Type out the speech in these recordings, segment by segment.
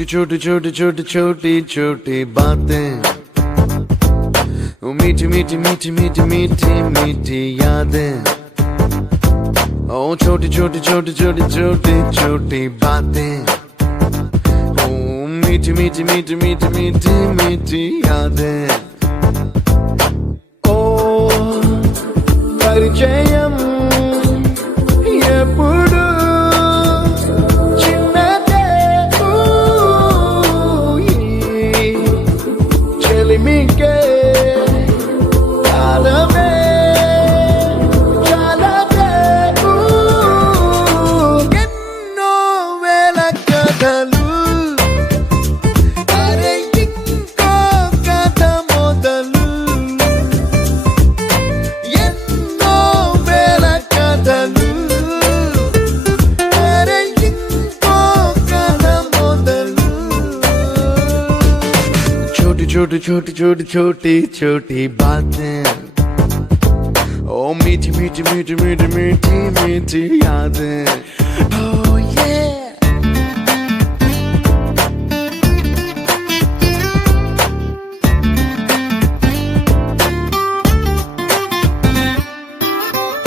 छोटी छोटी छोटी छोटी छोटी छोटी बातें, मीठी मीठी मीठी मीठी मीठी मीठी यादें। ओ छोटी छोटी छोटी छोटी छोटी छोटी बातें, ओ मीठी मीठी मीठी मीठी मीठी मीठी यादें। ओ परिचయం ఎప్పుడు చిన్నదే, చెలిమికే కాలమే చాలదే. ఎన్నో వేల కథలు, అరే ఇంకో కథ మొదలు. ఎన్నో వేల కథలు, అరే ఇంకో కథ మొదలు. छोटी छोटी छोटी छोटी छोटी छोटी बातें, ओ मीठी मीठी मीठी मीठी मीठी मीठी यादें. Oh yeah.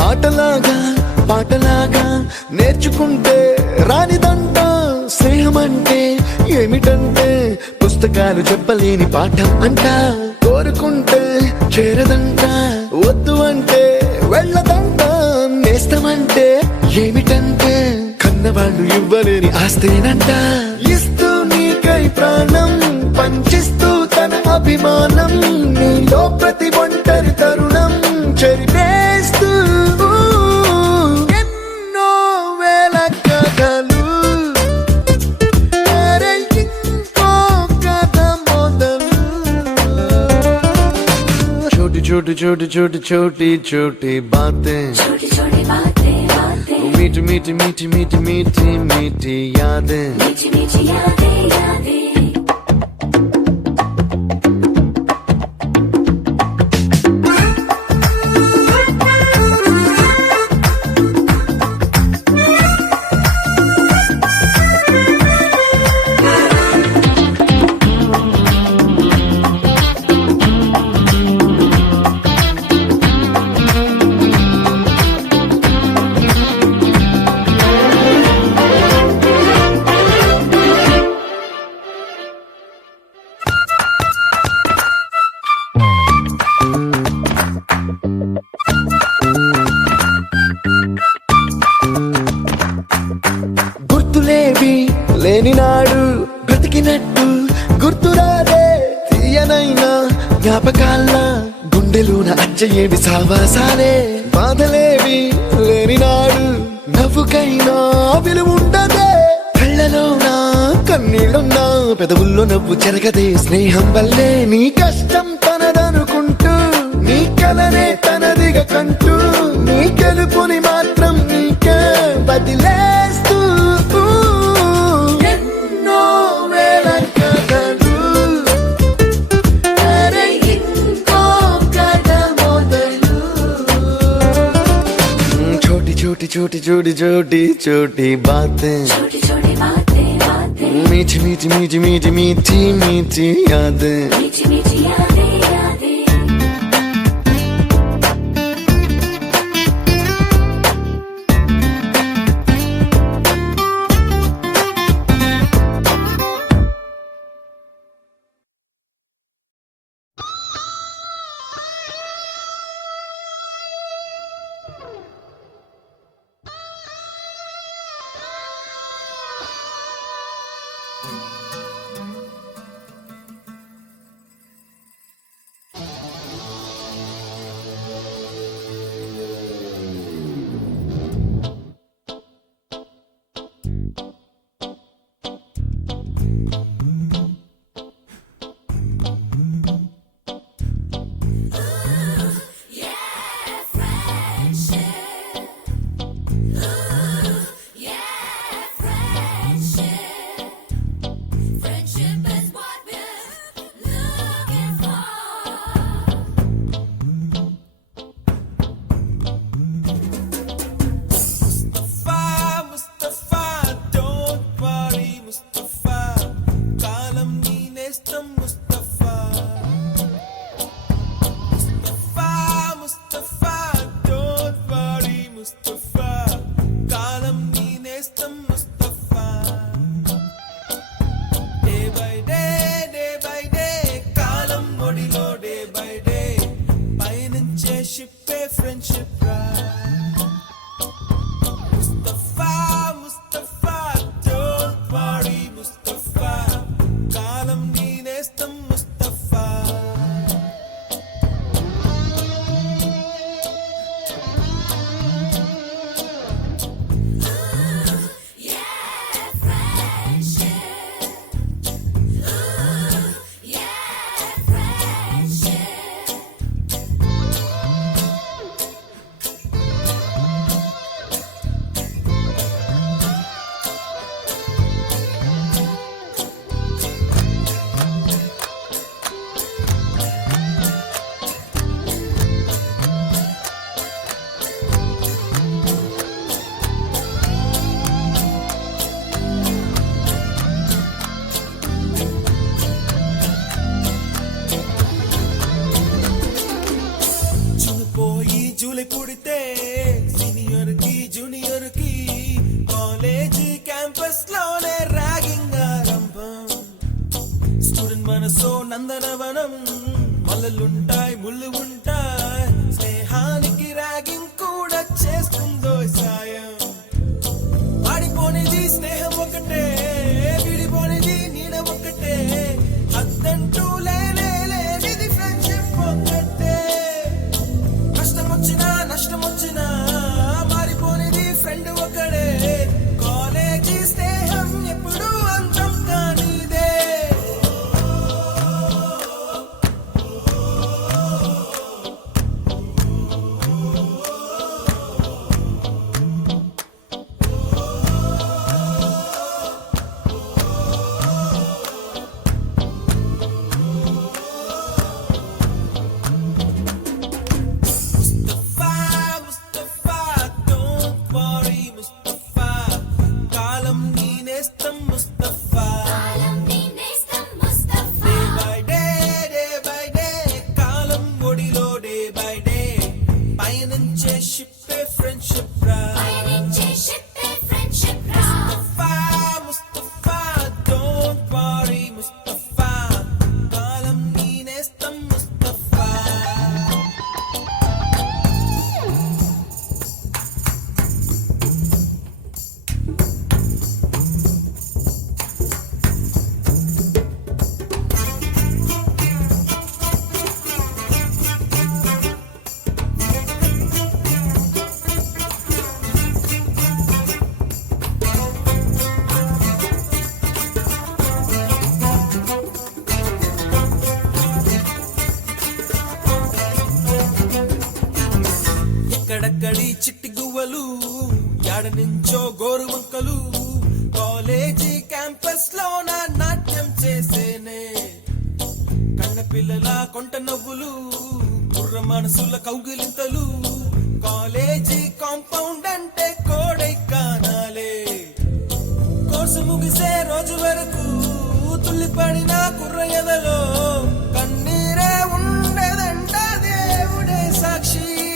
ఆటలాగా పాటలాగా నేర్చుకుంటే రానిదంట స్నేహం అంటే ఏమిటంటే, పుస్తకాలు చెప్పలేని పాఠం అంట. కోరుకుంటే చేరదంట, వద్దు అంటే వెళ్ళదంట. నేస్తమంటే ఏమిటంటే, కన్నవాళ్ళు ఇవ్వలేని ఆస్తేనంట. ఇస్తూ నీకై ప్రాణం పంచిస్తూ తన అభిమానం, నీలో ప్రతి ఒంటరి తరుణం చెరిపేస్తూ. ఎన్నో వేల కథలు, అరే ఇంకో కథ మొదలు. छोटी छोटी छोटी छोटी छोटी छोटी बातें, छोटी छोटी बातें बातें, मीठी मीठी मीठी मीठी मीठी मीठी यादें. मीठी मीठी यादें यादें. గుర్తులేవి లేని నాడు బ్రతికినట్టు గుర్తురాదే తీయనైనా జ్ఞాపకాల గుండెలోన అచ్చయేవి సావాసాలే. బాధలేవి లేని నాడు నవ్వుకైనా విలువుండదే. కళ్ళలోన కన్నీళ్ళున్నా పెదవుల్లో నవ్వు చెరగదే. స్నేహం వల్లే నీ కష్టం తనదనుకుంటూ, నీ కలనే తనదిగా కంటూ, నీ గెలుపుని మాత్రం నీకే బదిలేస్తూ. ఎన్నో వేల కథలు, అరే ఇంకో కథ మొదలు. छोटी छोटी छोटी छोटी छोटी छोटी बातें, छोटी छोटी बातें बातें, मीठी मीठी मीठी मीठी मीठी मीठी यादें. मीठी मीठी यादें यादें. ముస్తఫా కాలం నీ నేస్తం ముస్తఫా డే బై డే కాలం ఒడిలో డే బై డే పయనించే షిప్పే ఫ్రెండ్షిప్ రా ముస్తఫా ముస్తఫా డోంట్ వరీ ముస్తఫా కాలం నీ నేస్తం ముస్తఫా పోయి జూలై పుడితే సీనియర్ కి జూనియర్ కి కాలేజీ క్యాంపస్ లోనే ర్యాగింగ్ ఆరంభం స్టూడెంట్ మనసో నందనవనం మల్లలుంటాయి ముళ్ళు ఉంటాయి స్నేహానికి ర్యాగింగ్ కూడా చేస్తుందో సాయం వాడిపోనిది స్నేహం ఒకటే విడిపోనిది నీడ ఒకటే అద్దంటూ లేనిది ఫ్రెండ్షిప్ ఒకటే నష్టం వచ్చినా మారిపోనిది ఫ్రెండ్ ఒకడే కాలేజీ స్నేహం ఎప్పుడు అంతం కానిదే ముస్తఫా డోంట్ వరీ ముస్తఫా కాలం నీ నేస్తం ముస్తఫా డే బై డే కాలం ఒడిలో డే బై డే పయనించే షిప్పే ఫ్రెండ్షిప్ రా ముస్తఫా డోంట్ వరీ ముస్తఫా కాలం నీ నేస్తం ముస్తఫా ఎక్కడక్కడి చిట్టి గువ్వలు యాడ నుంచో గోరు వంకలు కాలేజీ క్యాంపస్ లోన నాట్యం చేసేనే కన్న పిల్లల కొంట నవ్వులు కుర్ర మనసుల కౌగిలింతలు కాలేజీ కాంపౌండ్ అంటే కోడై కానాలే కోర్సు ముగిసే రోజు వరకు తుల్లిపడిన కుర్ర ఎదలో